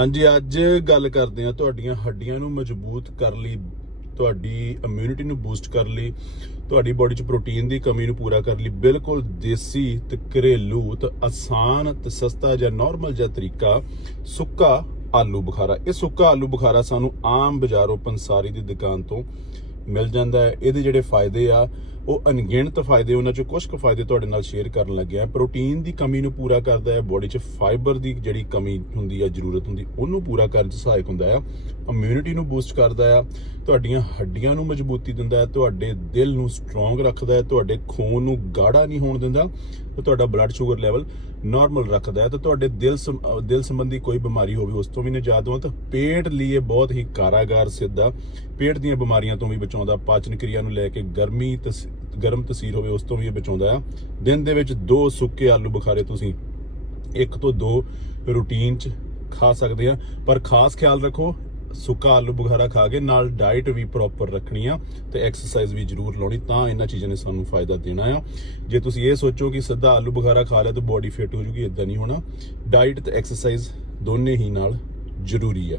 ਹਾਂਜੀ, ਅੱਜ ਗੱਲ ਕਰਦੇ ਹਾਂ ਤੁਹਾਡੀਆਂ ਹੱਡੀਆਂ ਨੂੰ ਮਜ਼ਬੂਤ ਕਰ ਲਈ, ਤੁਹਾਡੀ ਇਮਿਊਨਿਟੀ ਨੂੰ ਬੂਸਟ ਕਰ ਲਈ, ਤੁਹਾਡੀ ਬਾਡੀ 'ਚ ਪ੍ਰੋਟੀਨ ਦੀ ਕਮੀ ਨੂੰ ਪੂਰਾ ਕਰ ਲਈ। ਬਿਲਕੁਲ ਦੇਸੀ ਤੇ ਘਰੇਲੂ ਤੇ ਆਸਾਨ ਤੇ ਸਸਤਾ ਜਾਂ ਨਾਰਮਲ ਜਿਹਾ ਤਰੀਕਾ, ਸੁੱਕਾ ਆਲੂ ਬੁਖਾਰਾ। ਇਹ ਸੁੱਕਾ ਆਲੂ ਬੁਖਾਰਾ ਸਾਨੂੰ ਆਮ ਬਾਜ਼ਾਰੋਂ ਪੰਸਾਰੀ ਦੀ ਦੁਕਾਨ ਤੋਂ ਮਿਲ ਜਾਂਦਾ ਹੈ। ਇਹਦੇ ਜਿਹੜੇ ਫਾਇਦੇ ਆ ਉਹ ਅਣਗਿਣਤ ਫਾਇਦੇ, ਉਹਨਾਂ ਚੋਂ ਕੁਝ ਕੁ ਫਾਇਦੇ ਤੁਹਾਡੇ ਨਾਲ ਸ਼ੇਅਰ ਕਰਨ ਲੱਗਿਆ ਪ੍ਰੋਟੀਨ ਦੀ ਕਮੀ ਨੂੰ ਪੂਰਾ ਕਰਦਾ ਹੈ ਬੋਡੀ 'ਚ ਫਾਈਬਰ ਦੀ ਜਿਹੜੀ ਕਮੀ ਹੁੰਦੀ ਹੈ ਜ਼ਰੂਰਤ ਹੁੰਦੀ, ਉਹਨੂੰ ਪੂਰਾ ਕਰਨ 'ਚ ਸਹਾਇਕ ਹੁੰਦਾ ਹੈ ਇਮਿਊਨਿਟੀ ਨੂੰ ਬੂਸਟ ਕਰਦਾ ਹੈ ਤੁਹਾਡੀਆਂ ਹੱਡੀਆਂ ਨੂੰ ਮਜ਼ਬੂਤੀ ਦਿੰਦਾ ਹੈ ਤੁਹਾਡੇ ਦਿਲ ਨੂੰ ਸਟਰੋਂਗ ਰੱਖਦਾ ਹੈ ਤੁਹਾਡੇ ਖੂਨ ਨੂੰ ਗਾੜਾ ਨਹੀਂ ਹੋਣ ਦਿੰਦਾ, ਤੇ ਤੁਹਾਡਾ ਬਲੱਡ ਸ਼ੂਗਰ ਲੈਵਲ ਨਾਰਮਲ ਰੱਖਦਾ ਹੈ ਤੇ ਤੁਹਾਡੇ ਦਿਲ ਸੰ- ਦਿਲ ਸੰਬੰਧੀ ਕੋਈ ਬਿਮਾਰੀ ਹੋਵੇ, ਉਸ ਤੋਂ ਵੀ ਨਿਜਾਤ ਦਵਾਂ ਤਾਂ ਪੇਟ ਲਈ ਇਹ ਬਹੁਤ ਹੀ ਕਾਰਾਗਾਰ ਸਿੱਧਾ ਪੇਟ ਦੀਆਂ ਬਿਮਾਰੀਆਂ ਤੋਂ ਵੀ ਬਚਾਉਂਦਾ ਪਾਚਨ ਕਿਰਿਆ ਨੂੰ ਲੈ ਕੇ ਗਰਮੀ, ਤਸ- ਗਰਮ ਤਸੀਰ ਹੋਵੇ, ਉਸ ਤੋਂ ਵੀ ਇਹ ਬਚਾਉਂਦਾ ਆ। ਦਿਨ ਦੇ ਵਿੱਚ ਦੋ ਸੁੱਕੇ ਆਲੂ ਬੁਖਾਰੇ ਤੁਸੀਂ ਇੱਕ ਤੋਂ ਦੋ ਰੂਟੀਨ ਚ ਖਾ ਸਕਦੇ ਆ। ਪਰ ਖਾਸ ਖਿਆਲ ਰੱਖੋ, ਸੁੱਕਾ ਆਲੂ ਬੁਖਾਰਾ ਖਾ ਕੇ ਨਾਲ ਡਾਈਟ ਵੀ ਪ੍ਰੋਪਰ ਰੱਖਣੀ ਆ ਤੇ ਐਕਸਰਸਾਈਜ਼ ਵੀ ਜ਼ਰੂਰ ਲਾਉਣੀ, ਤਾਂ ਇਹਨਾਂ ਚੀਜ਼ਾਂ ਨੇ ਸਾਨੂੰ ਫਾਇਦਾ ਦੇਣਾ ਆ। ਜੇ ਤੁਸੀਂ ਇਹ ਸੋਚੋ ਕਿ ਸਿੱਧਾ ਆਲੂ ਬੁਖਾਰਾ ਖਾ ਲਿਆ ਤਾਂ ਬੋਡੀ ਫਿੱਟ ਹੋ ਜੂਗੀ ਇਦਾਂ ਨਹੀਂ ਹੋਣਾ। ਡਾਈਟ ਤੇ ਐਕਸਰਸਾਈਜ਼ ਦੋਨੇ ਹੀ ਨਾਲ ਜ਼ਰੂਰੀ ਆ।